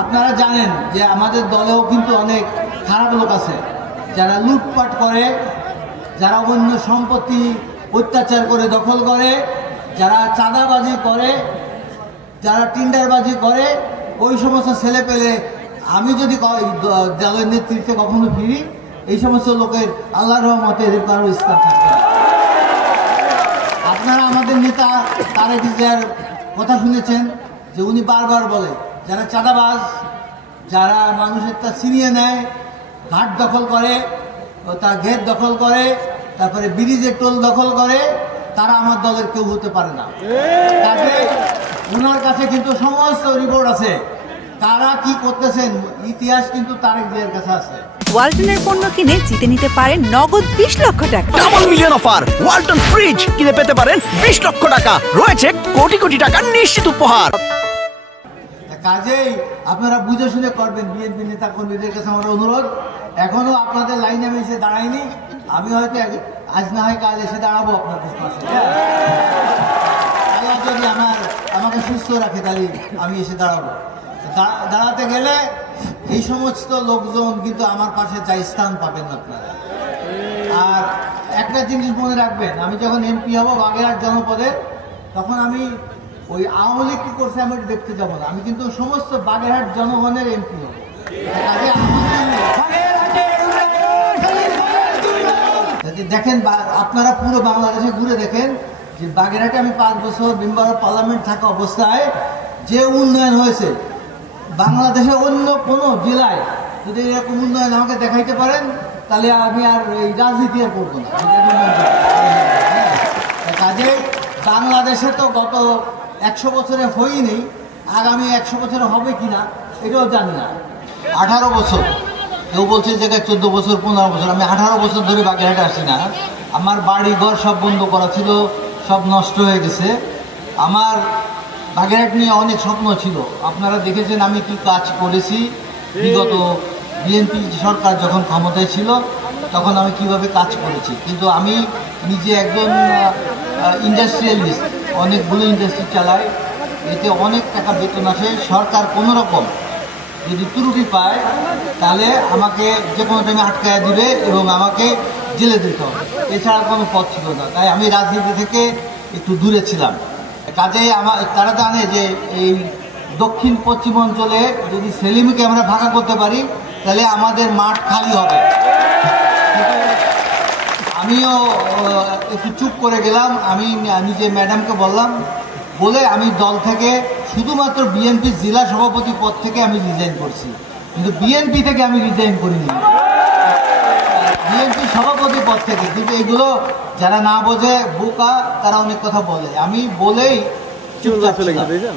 আপনারা জানেন যে আমাদের দলেও কিন্তু অনেক খারাপ লোক আছে, যারা লুটপাট করে, যারা অন্য সম্পত্তি অত্যাচার করে দখল করে, যারা চাঁদাবাজি করে, যারা টিন্ডারবাজি করে। ওই সমস্ত ছেলে পেলে আমি যদি দলের নেতৃত্বে কখনো ফিরি, এই সমস্ত লোকের আল্লাহর রহমতে এদের কারো স্থান থাকবে না। আপনারা আমাদের নেতা তারেক জিয়ার কথা শুনেছেন যে উনি বারবার বলে যারা চাঁদাবাজ, যারা মানুষের তা ছিনিয়ে নেয়, ঘাট দখল করে, তার গেট দখল করে, তারপরে ব্রিজের টোল দখল করে, তারা আমার দলের কেউ হতে পারে না। তাকে ওনার কাছে কিন্তু সমস্ত রিপোর্ট আছে, তারা কি করতেছেন ইতিহাস কিন্তু তারেক জিয়ার কাছে আছে। ওয়ালটনের পণ্য কিনে জিতে নিতে পারেন নগদ 20 লক্ষ টাকা। Double million offer, Walton fridge কিনে পেতে পারেন 20 লক্ষ টাকা, রয়েছে কোটি কোটি টাকার নিশ্চিত উপহার। কাজেই আপনারা বুঝে শুনে করবেন। বিএনপি নেতা কর্মীদের কাছে আমার অনুরোধ, এখনো আপনাদের লাইনে আমি এসে দাঁড়াইনি, আমি হয়তো আজ না হয় কাল এসে দাঁড়াবো আপনাদের পাশে। আল্লাহ যদি আমাকে সুস্থ রাখে তাহলে আমি এসে দাঁড়াবো। দাঁড়াতে গেলে এই সমস্ত লোকজন কিন্তু আমার পাশে যা স্থান পাবেন আপনারা। আর একটা জিনিস মনে রাখবেন, আমি যখন এমপি হব বাগেরহাট জনপদে, তখন আমি ওই আওয়ামী লীগ কি করছে আমি দেখতে যাবো না, আমি কিন্তু সমস্ত বাগেরহাট জনগণের এমপি হব। দেখেন আপনারা পুরো বাংলাদেশে ঘুরে দেখেন যে বাগেরহাটে আমি 5 বছর মেম্বার অফ পার্লামেন্ট থাকা অবস্থায় যে উন্নয়ন হয়েছে, বাংলাদেশে অন্য কোনো জেলায় যদি এরকম উন্নয়ন আমাকে দেখাইতে পারেন তাহলে আমি আর এই রাজনীতি আর করবো না। কাজে বাংলাদেশে তো গত 100 বছরে হয়নি, আগামী 100 বছরে হবে কিনা এটাও জানি না। 18 বছর, কেউ বলছে যে 14 বছর 15 বছর, আমি 18 বছর ধরে বাগেরহাটে আসি না। আমার বাড়ি ঘর সব বন্ধ করা ছিল, সব নষ্ট হয়ে গেছে। আমার বাগেরহাট নিয়ে অনেক স্বপ্ন ছিল, আপনারা দেখেছেন আমি কি কাজ করেছি বিগত বিএনপি সরকার যখন ক্ষমতায় ছিল তখন আমি কিভাবে কাজ করেছি। কিন্তু আমি নিজে একজন ইন্ডাস্ট্রিয়ালিস্ট, অনেকগুলো ইন্ডাস্ট্রি চালাই, এতে অনেক টাকা বেতন আসে। সরকার কোনো রকম যদি ত্রুটি পায় তাহলে আমাকে যে কোনো টাইমে আটকায় দিবে এবং আমাকে জেলে দিতে হবে, এছাড়া কোনো পথ ছিল না। তাই আমি রাজনীতি থেকে একটু দূরে ছিলাম। কাজেই তারা জানে যে এই দক্ষিণ পশ্চিম অঞ্চলে যদি সেলিমকে আমরা ফাঁকা করতে পারি তাহলে আমাদের মাঠ খালি হবে। আমিও একটু চুপ করে গেলাম, আমি নিজে ম্যাডামকে বললাম, বলে আমি দল থেকে শুধুমাত্র বিএনপি জেলা সভাপতি পদ থেকে আমি রিজাইন করছি, কিন্তু বিএনপি থেকে আমি রিজাইন করিনি, বিএনপি সভাপতি পদ থেকে। কিন্তু এগুলো যারা না বোঝে বোকা, তারা অনেক কথা বলে, আমি বলেই চুপচাপ ছিলাম।